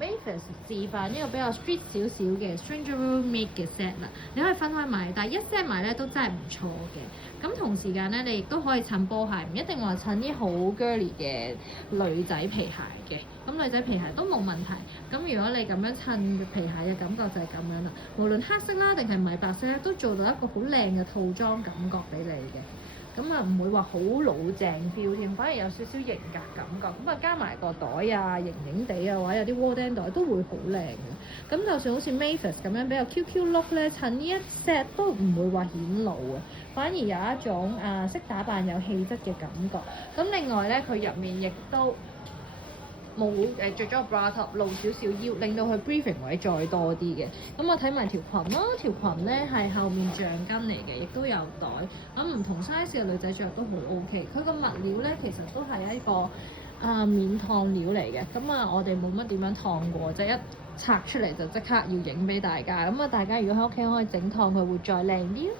Mavis 示範一個比較 street 少少嘅 Strangeroo Make 嘅 set 啦。你可以分開買，但係一 set 買咧都真係唔錯嘅。咁同時間咧，你亦都可以襯波鞋，唔一定話襯啲好 girly 嘅女仔皮鞋嘅。咁女仔皮鞋都冇問題。咁如果你咁樣襯皮鞋嘅感覺就係咁樣啦。無論黑色啦定係米白色咧，都做到一個好靚嘅套裝感覺俾你嘅。咁啊唔會話好老正 feel 添，反而有少少型格感覺。咁啊加埋個袋啊，型型地啊，或者有啲窩釘袋都會好靚嘅。咁就算好似 Mavis 咁樣比較 QQ look 咧，襯呢一 set 都唔會話顯老啊，反而有一種識打扮有氣質嘅感覺。咁另外咧，佢入面亦都冇著咗個 bra top 露少少腰，令到佢 briefing 位再多啲嘅。咁我睇埋條裙咯，條裙咧係後面橡筋嚟嘅，亦都有袋。咁唔同 size 嘅女仔着都好 OK。佢個物料咧其實都係一個免燙料嚟嘅。咁我哋冇乜點樣燙過，即係一拆出嚟就即刻要影俾大家。咁大家如果喺屋企可以整燙佢，會再靚啲咯。